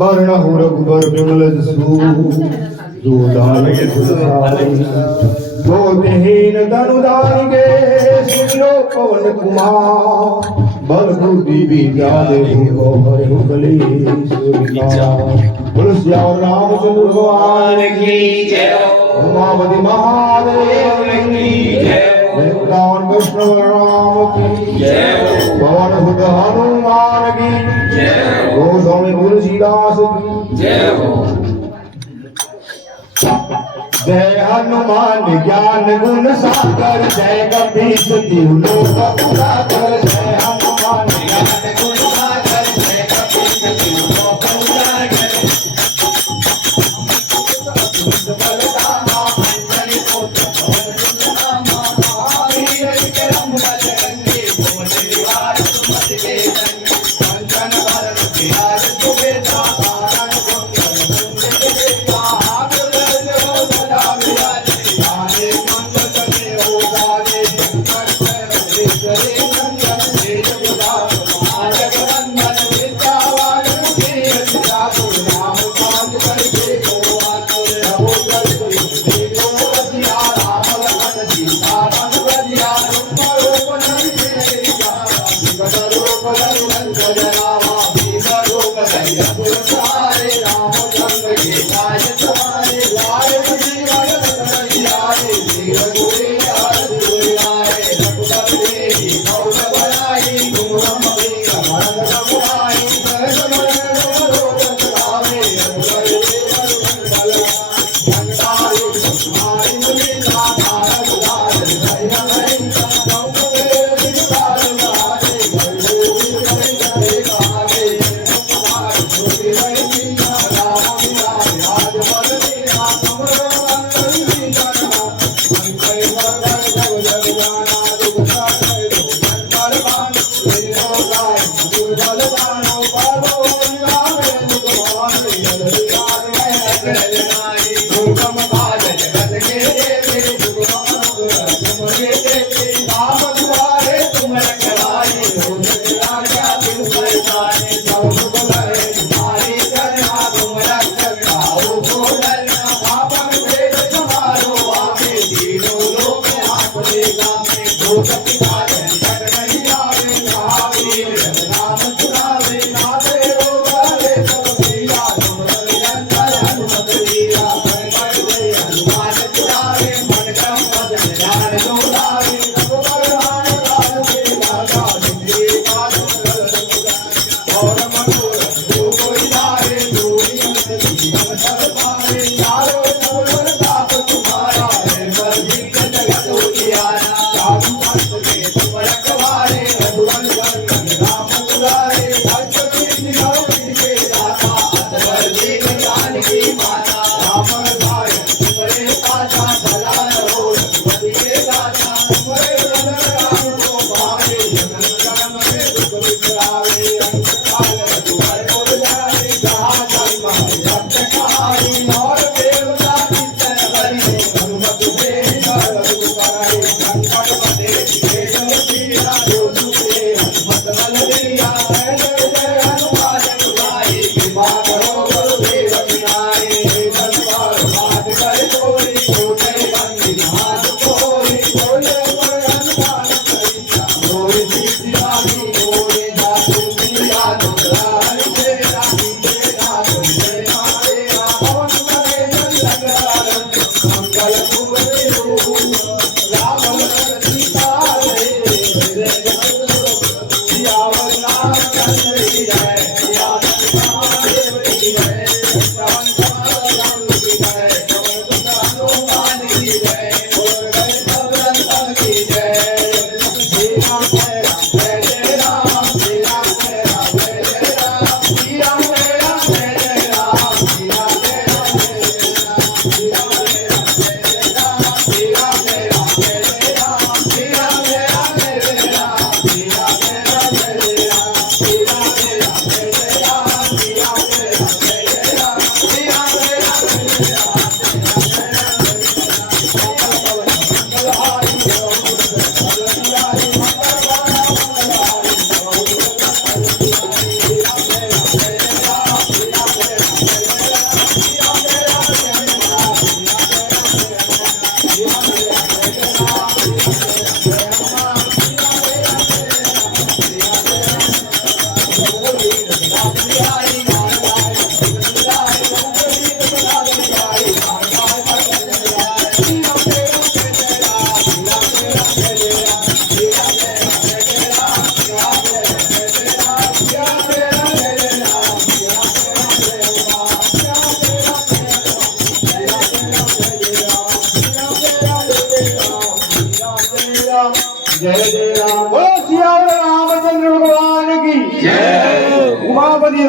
वर्ण हो रघुबर विमल जसु जो दाने गुणसारे जो देहीन तनु दान के सिरो पवन कुमार बल बुद्धि विद्या देहि हो हरे हो कले तुलसी और रामचंद्र भगवान की जय उमापति महादेव की जय भगवान कृष्ण बलराम की जय पवन सुत हनुमान की जय गोस्वामी तुलसीदास की जय हो। जय हनुमान ज्ञान गुण सागर जय कपीस तिहु लोक उजागर जय हनुमान ज्ञान गुण सागर जय कपीस तिहु लोक उजागर बलरामा अंजनी पुत्र पवन नामा महावीर विक्रम बजरंगी भुवन निवार सुमति के संगी कंचन वरण विराज सुबेदा कानन कुंडल कुंडल देवा आगुल जो सदा विराजे आने मंगल करे हो गाजे शंकर रे नंदन तेज प्रताप महाजग वंदन विद्यावान मुझे सदा राम काज करके को आतुर रहो कर देखो रसिया राम लखन सीता मन बजिया रूप रूप नंदन विकट रूप रघुनंदन रामा भीम रूप धरि असुर सहारे रामचंद्र के काज सवारे लाए जीवन रघुनाथारे वीर गुरे हर दुरारे रघुपति देहि भव भलाई तुम वीर मरद रघुराई सहज मरण रोग सहारे रघुपति देहि जंतारि मारि मुनीसा नारद धार धैर्य महेंद्र गौतम विचार महारे गरुड़ विजय गावे कुमार सुति वैदिक राम विलास राज बल तेरा कमल मंगल विजय अंकै वरदान जग जग जाना दुख सागर संकर बाण तेरो गाय दुर्बल दानो पालो नामे दुख भान यद विकार है नारी दुर्गम काज जगत के देते दुर्गम तुम के देते नाम दुआरे तुम रखवारे हो राजा दिल परतारे सब सुख लहे तुम्हारी करना तुम रक्षक आओ बोलना आपन वेद तुम्हारो आगे तीनों लोक हाथ देगा में दो गति काज निकट नहीं आवे महावीर नाम सुनावे नाथे रोगाले सब पीरा तुम निरंतर हनुमत वीरा कर दे हनुमान चुरावे मन क्रम भजन ध्यान डोलावे रघुबर राम काज के लागा जिंदगी काज और मनोरथ जो कोई लाए दूरी अंत जीवन सब पावे चारों ओर ताप तुम्हारा है बलदीन जगत उजियारा साधु संत के तुम रखवारे रघुवन वंदन राम दुलारे भक्त कीर्ति गौरी के दाता असबर दीन ज्ञान की माता रावण भाई तुम्हारे साचा भला रहो रघुपति के दाता तुम्हारे रंग राम को भावे जगन कर्म में दुख बिसरावे अंत काल रघुवर बोल जाए जहाँ जन्म रक्त कहानी और देवता कीर्तन करिए हनुमत से रघु कराए संकट बंधे केशव पीरा जो सुखे हनुमत बल दिया जय जय हनुमान गुसाई कृपा करो गुरुदेव किनारे संसार बात कर कोई छोटे बंदी हाथ कोई बोले पर हनुमान करिता कोई सिद्धि लागी कोई जातु पीरा दुरान से राखी के नाथ जय मारे पवन करे जन मंगल कुबरे राम लखन सीता रे जय सियावर रामचंद्र की जय सियावर महादेव की जय पवन कमल की जय पवन सुत हनुमान की जय और गए सब रतन की जय श्री राम जय राम जय जय राम श्री राम जय राम जय जय राम जय उमापती